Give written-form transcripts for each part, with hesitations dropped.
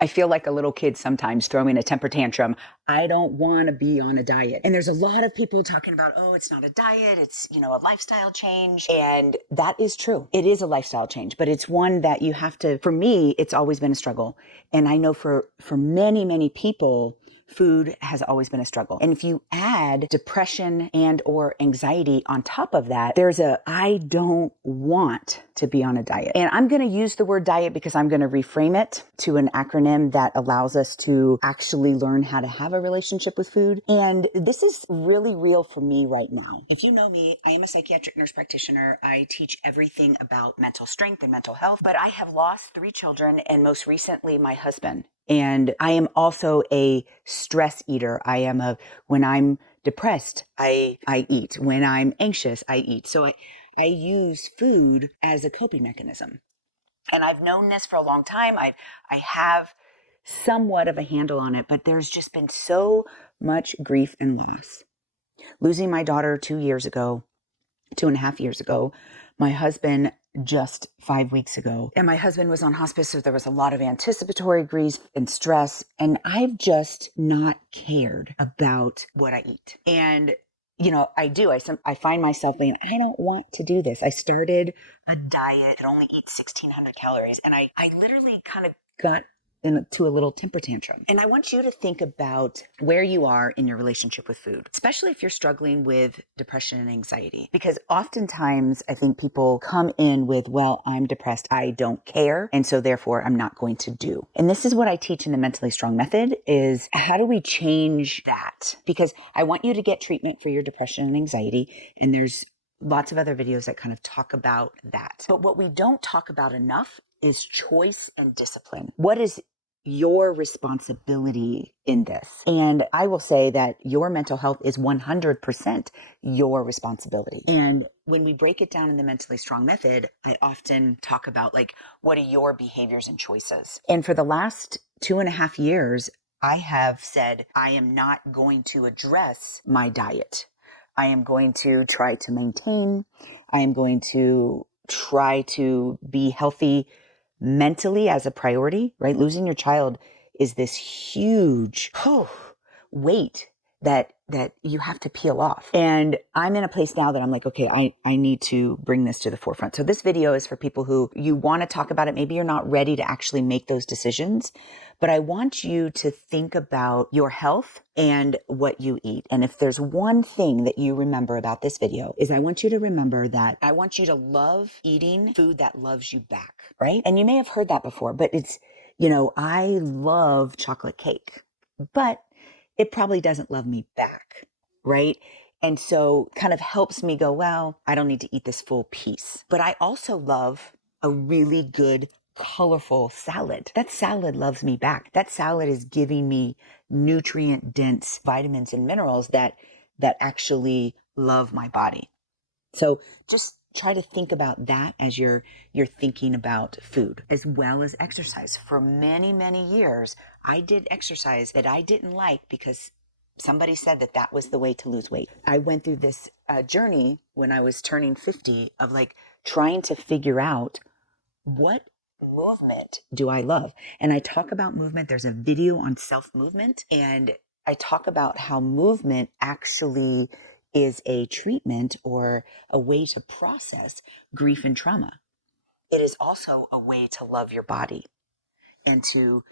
I feel like a little kid sometimes throwing a temper tantrum. I don't want to be on a diet. And there's a lot of people talking about, oh, it's not a diet. It's, a lifestyle change. And that is true. It is a lifestyle change, but it's one that you have to, for me, it's always been a struggle. And I know for many, many people, food has always been a struggle. And if you add depression and or anxiety on top of that, there's I don't want to be on a diet. And I'm going to use the word diet because I'm going to reframe it to an acronym that allows us to actually learn how to have a relationship with food. And this is really real for me right now. If you know me, I am a psychiatric nurse practitioner. I teach everything about mental strength and mental health, but I have lost 3 children and most recently my husband. And I am also a stress eater. When I'm depressed, I eat. When I'm anxious, I eat. So I use food as a coping mechanism. And I've known this for a long time. I have somewhat of a handle on it, but there's just been so much grief and loss. Losing my daughter 2.5 years ago, my husband just 5 weeks ago. And my husband was on hospice, so there was a lot of anticipatory grief and stress. And I've just not cared about what I eat. And, I do. I find myself being, I don't want to do this. I started a diet that only eats 1,600 calories. And I literally kind of got into a little temper tantrum. And I want you to think about where you are in your relationship with food, especially if you're struggling with depression and anxiety. Because oftentimes I think people come in with, well, I'm depressed, I don't care, and so therefore I'm not going to do. And this is what I teach in the Mentally Strong Method is how do we change that? Because I want you to get treatment for your depression and anxiety, and there's lots of other videos that kind of talk about that. But what we don't talk about enough is choice and discipline. What is your responsibility in this? And I will say that your mental health is 100% your responsibility. And when we break it down in the Mentally Strong Method, I often talk about what are your behaviors and choices? And for the last 2.5 years, I have said, I am not going to address my diet. I am going to try to maintain. I am going to try to be healthy mentally as a priority, right? Losing your child is this huge weight that you have to peel off. And I'm in a place now that I'm like, okay, I need to bring this to the forefront. So this video is for people who you want to talk about it. Maybe you're not ready to actually make those decisions, but I want you to think about your health and what you eat. And if there's one thing that you remember about this video is I want you to remember that I want you to love eating food that loves you back, right? And you may have heard that before, but it's, I love chocolate cake, but it probably doesn't love me back, right? And so kind of helps me go, well, I don't need to eat this full piece. But I also love a really good, colorful salad. That salad loves me back. That salad is giving me nutrient-dense vitamins and minerals that actually love my body. So just try to think about that as you're thinking about food as well as exercise. For many, many years, I did exercise that I didn't like because somebody said that was the way to lose weight. I went through this journey when I was turning 50 of trying to figure out what movement do I love? And I talk about movement. There's a video on self-movement, and I talk about how movement actually is a treatment or a way to process grief and trauma. It is also a way to love your body and to,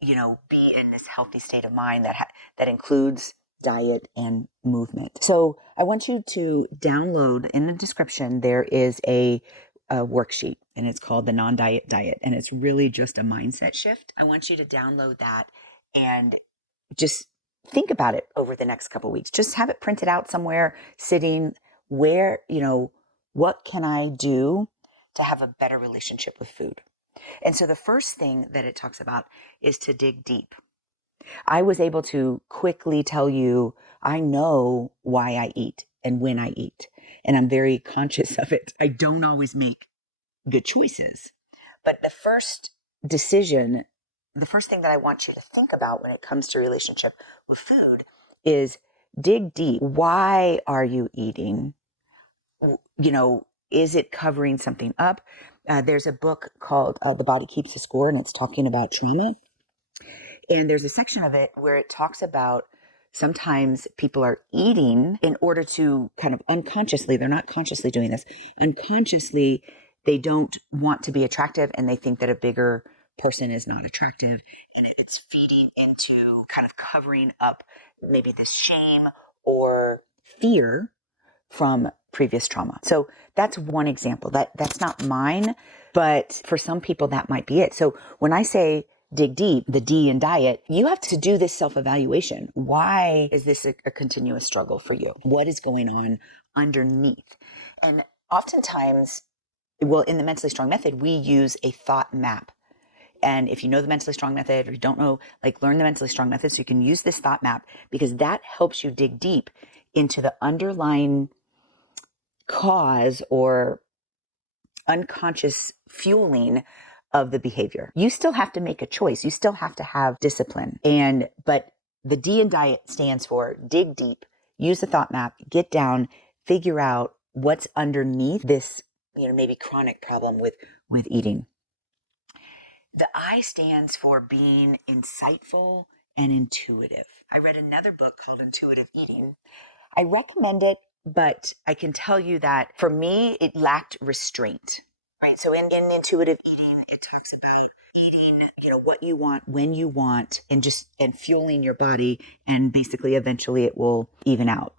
be in this healthy state of mind that includes diet and movement. So I want you to download in the description. There is a worksheet, and it's called the Non-Diet Diet, and it's really just a mindset shift. I want you to download that and just think about it over the next couple of weeks. Just have it printed out somewhere, sitting where, what can I do to have a better relationship with food? And so the first thing that it talks about is to dig deep. I was able to quickly tell you, I know why I eat and when I eat, and I'm very conscious of it. I don't always make good choices, but the first decision, the first thing that I want you to think about when it comes to relationship with food is dig deep. Why are you eating? Is it covering something up? There's a book called The Body Keeps the Score, and it's talking about trauma. And there's a section of it where it talks about sometimes people are eating in order to kind of unconsciously, they're not consciously doing this, unconsciously, they don't want to be attractive and they think that a bigger person is not attractive. And it's feeding into kind of covering up maybe this shame or fear from previous trauma. So that's one example. That's not mine, but for some people that might be it. So when I say dig deep, the D in diet, you have to do this self-evaluation. Why is this a continuous struggle for you? What is going on underneath? And oftentimes, well, in the Mentally Strong Method, we use a thought map. And if you know the Mentally Strong Method or you don't know, like learn the Mentally Strong Method so you can use this thought map, because that helps you dig deep into the underlying cause or unconscious fueling of the behavior. You still have to make a choice. You still have to have discipline. But the D in diet stands for dig deep, use the thought map, get down, figure out what's underneath this, maybe chronic problem with eating. The I stands for being insightful and intuitive. I read another book called Intuitive Eating. I recommend it, but I can tell you that for me, it lacked restraint, right? So in intuitive eating, it talks about eating, what you want, when you want, and fueling your body. And basically, eventually it will even out.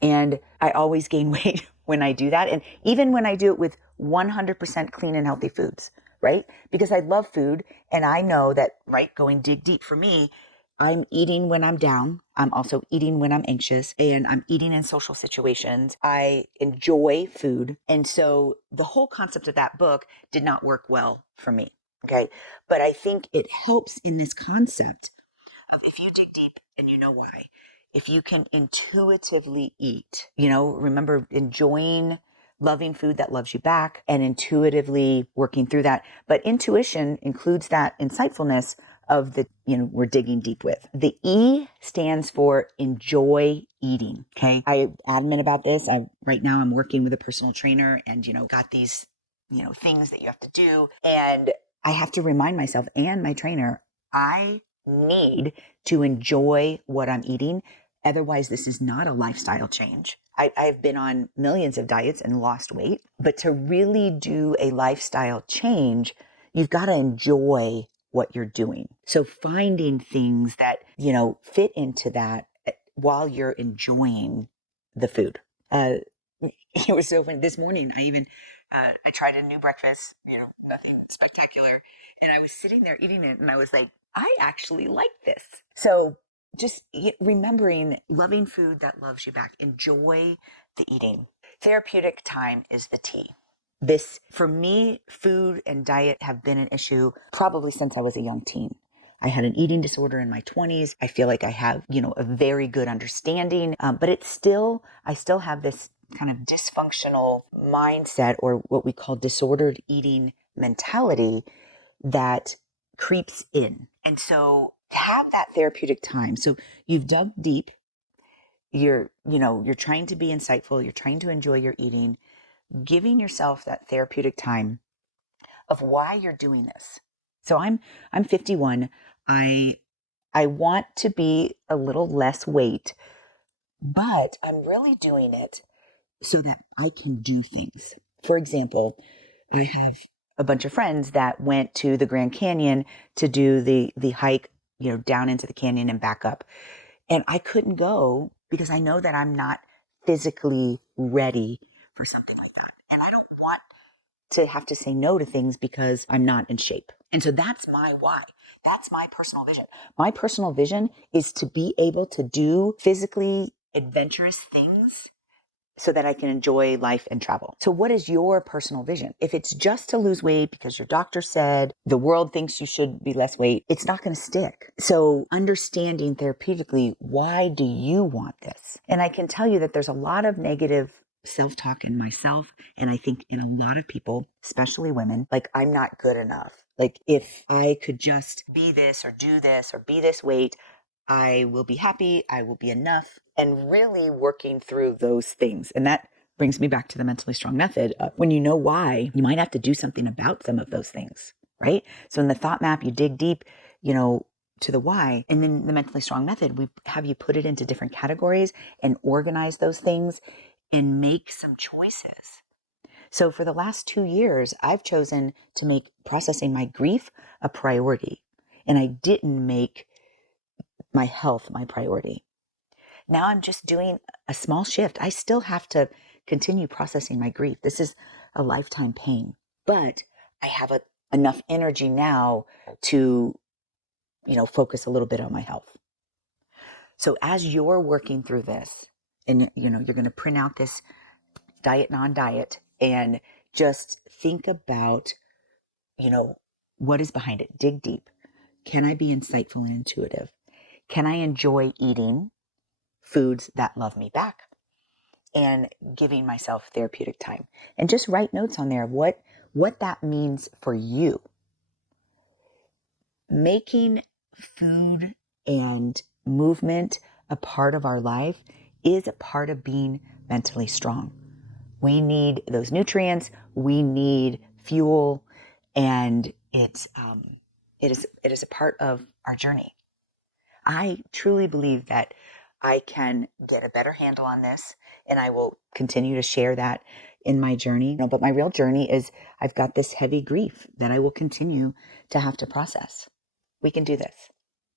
And I always gain weight when I do that. And even when I do it with 100% clean and healthy foods, right? Because I love food and I know that, right, going dig deep for me, I'm eating when I'm down. I'm also eating when I'm anxious, and I'm eating in social situations. I enjoy food. And so the whole concept of that book did not work well for me. Okay. But I think it helps in this concept of if you dig deep and you know why, if you can intuitively eat, remember enjoying loving food that loves you back and intuitively working through that. But intuition includes that insightfulness of the, we're digging deep with. The E stands for enjoy eating. Okay. I'm adamant about this. Right now I'm working with a personal trainer and, got these, things that you have to do. And I have to remind myself and my trainer, I need to enjoy what I'm eating. Otherwise, this is not a lifestyle change. I've been on millions of diets and lost weight, but to really do a lifestyle change, you've got to enjoy what you're doing. So finding things that, fit into that while you're enjoying the food. It was so funny. This morning, I tried a new breakfast, nothing spectacular. And I was sitting there eating it and I was like, I actually like this. So just remembering loving food that loves you back. Enjoy the eating. Therapeutic time is the T. This, for me, food and diet have been an issue probably since I was a young teen. I had an eating disorder in my 20s. I feel like I have, a very good understanding, but I still have this kind of dysfunctional mindset, or what we call disordered eating mentality, that creeps in. And so have that therapeutic time. So you've dug deep. You're trying to be insightful. You're trying to enjoy your eating, giving yourself that therapeutic time of why you're doing this. So I'm 51. I want to be a little less weight, but I'm really doing it so that I can do things. For example, I have a bunch of friends that went to the Grand Canyon to do the hike, down into the canyon and back up. And I couldn't go because I know that I'm not physically ready for something like that. And I don't want to have to say no to things because I'm not in shape. And so that's my why. That's my personal vision. My personal vision is to be able to do physically adventurous things so that I can enjoy life and travel. So what is your personal vision? If it's just to lose weight because your doctor said the world thinks you should be less weight, it's not going to stick. So understanding therapeutically, why do you want this? And I can tell you that there's a lot of negative self-talk in myself, and I think in a lot of people, especially women, like, I'm not good enough. Like, if I could just be this or do this or be this weight, I will be happy, I will be enough, and really working through those things. And that brings me back to the Mentally Strong Method. When you know why, you might have to do something about some of those things, right? So in the thought map, you dig deep, to the why. And then the mentally strong method, we have you put it into different categories and organize those things and make some choices. So for the last 2 years, I've chosen to make processing my grief a priority. And I didn't make my health my priority. Now I'm just doing a small shift. I still have to continue processing my grief. This is a lifetime pain, but I have enough energy now to, focus a little bit on my health. So as you're working through this, and you're going to print out this diet, non-diet, and just think about, what is behind it. Dig deep. Can I be insightful and intuitive? Can I enjoy eating foods that love me back? And giving myself therapeutic time. And just write notes on there of what that means for you. Making food and movement a part of our life is a part of being mentally strong. We need those nutrients, we need fuel, and it is a part of our journey. I truly believe that I can get a better handle on this, and I will continue to share that in my journey. But my real journey is I've got this heavy grief that I will continue to have to process. We can do this.